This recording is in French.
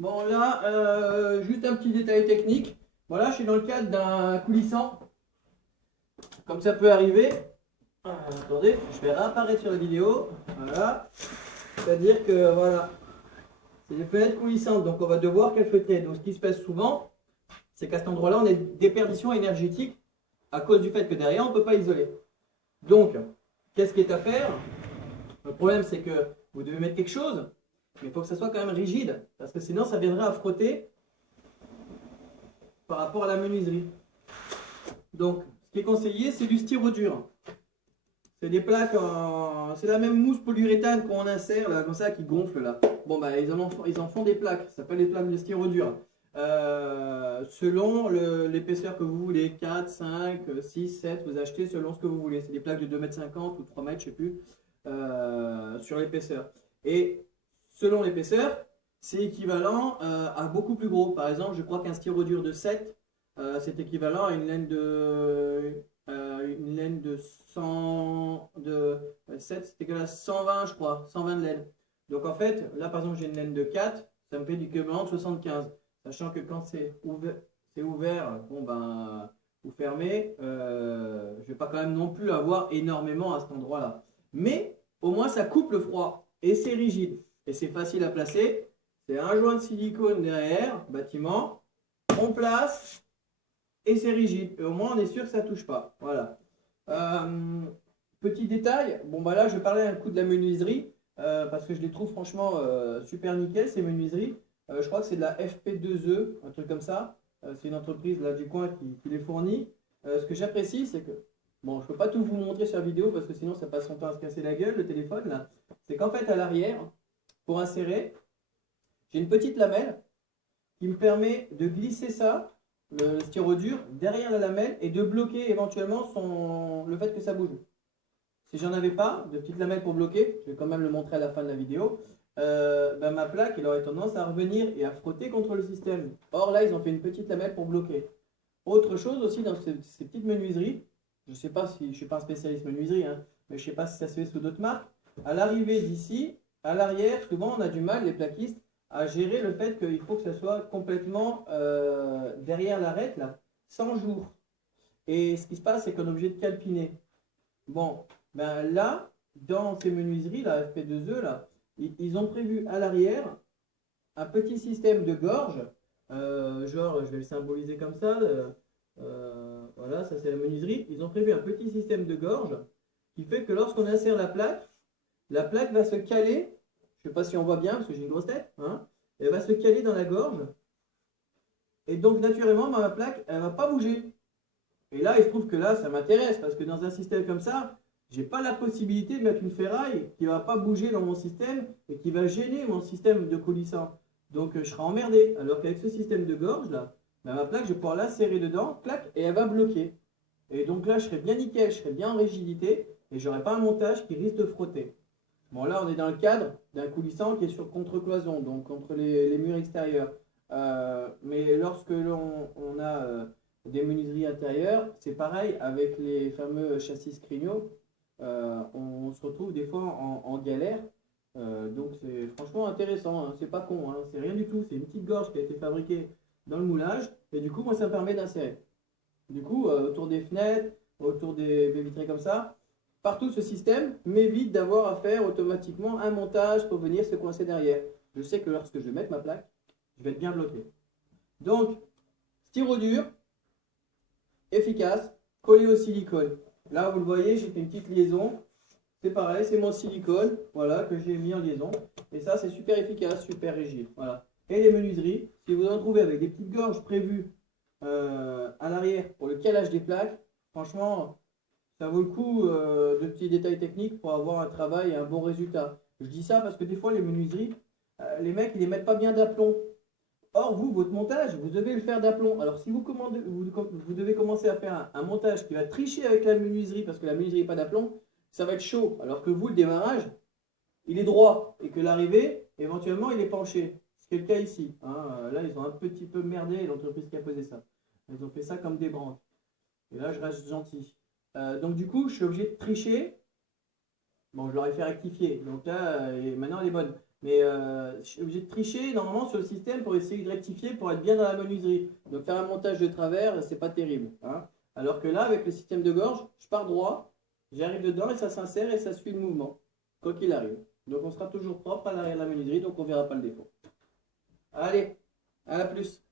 Bon là, juste un petit détail technique. Voilà, je suis dans le cadre d'un coulissant, comme ça peut arriver. Attendez, je vais réapparaître sur la vidéo. Voilà, c'est-à-dire que voilà, c'est des fenêtres coulissantes, donc on va devoir calfeutrer. Donc ce qui se passe souvent, c'est qu'à cet endroit-là, on a des déperditions énergétiques à cause du fait que derrière, on ne peut pas isoler. Donc, qu'est-ce qui est à faire? Le problème, c'est que vous devez mettre quelque chose, mais il faut que ça soit quand même rigide, parce que sinon, ça viendrait à frotter par rapport à la menuiserie. Donc, ce qui est conseillé, c'est du styrodure. C'est des plaques, c'est la même mousse polyuréthane qu'on insère là, comme ça, qui gonfle là. Bon, bah, ils en font des plaques, ça s'appelle des plaques de styrodure. Selon l'épaisseur que vous voulez, 4, 5, 6, 7, vous achetez selon ce que vous voulez. C'est des plaques de 2,50 m ou 3 mètres, je ne sais plus, sur l'épaisseur. Et selon l'épaisseur, c'est équivalent à beaucoup plus gros. Par exemple, je crois qu'un styrodure de 7, c'est équivalent à une laine de 100, de 7, c'est égal à 120, je crois, 120 de laine. Donc en fait, là par exemple, j'ai une laine de 4, ça me fait du équivalent de 75. Sachant que quand c'est ouvert, bon ben, ou fermé, je ne vais pas quand même non plus avoir énormément à cet endroit-là. Mais au moins, ça coupe le froid et c'est rigide et c'est facile à placer. C'est un joint de silicone derrière, bâtiment, on place et c'est rigide. Et au moins, on est sûr que ça ne touche pas. Voilà. Euh, Petit détail, bon bah là, je vais parler un coup de la menuiserie parce que je les trouve franchement super nickel ces menuiseries. Je crois que c'est de la FP2E, un truc comme ça. C'est une entreprise là du coin qui les fournit. Ce que j'apprécie, c'est que, bon, je peux pas tout vous montrer sur la vidéo parce que sinon ça passe son temps à se casser la gueule, le téléphone là. C'est qu'en fait, à l'arrière, pour insérer, j'ai une petite lamelle qui me permet de glisser ça, le styrodure, derrière la lamelle et de bloquer éventuellement le fait que ça bouge. Si j'en avais pas de petite lamelle pour bloquer, je vais quand même le montrer à la fin de la vidéo, ben ma plaque elle aurait tendance à revenir et à frotter contre le système. Or là, ils ont fait une petite lamelle pour bloquer. Autre chose aussi dans ces petites menuiseries, je ne sais pas si je ne suis pas un spécialiste menuiserie, hein, mais je ne sais pas si ça se fait sous d'autres marques. À l'arrivée d'ici, à l'arrière, souvent on a du mal, les plaquistes, à gérer le fait qu'il faut que ça soit complètement derrière l'arête, là, sans jour. Et ce qui se passe, c'est qu'on est obligé de calpiner. Bon, ben là, dans ces menuiseries, la FP2E, là, ils ont prévu à l'arrière un petit système de gorge. Genre, je vais le symboliser comme ça. Voilà, ça c'est la menuiserie. Ils ont prévu un petit système de gorge qui fait que lorsqu'on insère la plaque va se caler. Je ne sais pas si on voit bien parce que j'ai une grosse tête. Hein, elle va se caler dans la gorge. Et donc, naturellement, ma plaque, elle ne va pas bouger. Et là, il se trouve que là, ça m'intéresse parce que dans un système comme ça, j'ai pas la possibilité de mettre une ferraille qui va pas bouger dans mon système et qui va gêner mon système de coulissant. Donc je serai emmerdé. Alors qu'avec ce système de gorge là, ben, ma plaque, je vais pouvoir la serrer dedans, clac, et elle va bloquer. Et donc là, je serai bien nickel, je serai bien en rigidité et j'aurai pas un montage qui risque de frotter. Bon, là, on est dans le cadre d'un coulissant qui est sur contre-cloison, donc contre les murs extérieurs. Mais lorsque on a des menuiseries intérieures, c'est pareil avec les fameux châssis Scrigno. On se retrouve des fois en galère. Donc c'est franchement intéressant, hein. C'est pas con, hein. C'est rien du tout. C'est une petite gorge qui a été fabriquée dans le moulage. Et du coup, moi, ça me permet d'insérer. Du coup, autour des fenêtres, autour des baies vitrées comme ça, partout ce système m'évite d'avoir à faire automatiquement un montage pour venir se coincer derrière. Je sais que lorsque je vais mettre ma plaque, je vais être bien bloqué. Donc, styrodure, efficace, collé au silicone. Là, vous le voyez, j'ai fait une petite liaison. C'est pareil, c'est mon silicone, voilà, que j'ai mis en liaison. Et ça, c'est super efficace, super rigide. Voilà. Et les menuiseries, si vous en trouvez avec des petites gorges prévues à l'arrière pour le calage des plaques, franchement, ça vaut le coup de petits détails techniques pour avoir un travail et un bon résultat. Je dis ça parce que des fois, les menuiseries, les mecs, ils les mettent pas bien d'aplomb. Or, vous, votre montage, vous devez le faire d'aplomb. Alors, si vous devez commencer à faire un montage qui va tricher avec la menuiserie parce que la menuiserie n'est pas d'aplomb, ça va être chaud. Alors que vous, le démarrage, il est droit et que l'arrivée, éventuellement, il est penché. C'est le cas ici. Hein. Là, ils ont un petit peu merdé l'entreprise qui a posé ça. Ils ont fait ça comme des branches. Et là, je reste gentil. Donc, du coup, je suis obligé de tricher. Bon, je leur ai fait rectifier. Donc là, maintenant, elle est bonne. Mais je suis obligé de tricher normalement sur le système pour essayer de rectifier pour être bien dans la menuiserie. Donc faire un montage de travers, c'est pas terrible. Hein. Alors que là, avec le système de gorge, je pars droit, j'arrive dedans et ça s'insère et ça suit le mouvement, quoi qu'il arrive. Donc on sera toujours propre à l'arrière de la menuiserie, donc on verra pas le défaut. Allez, à la plus.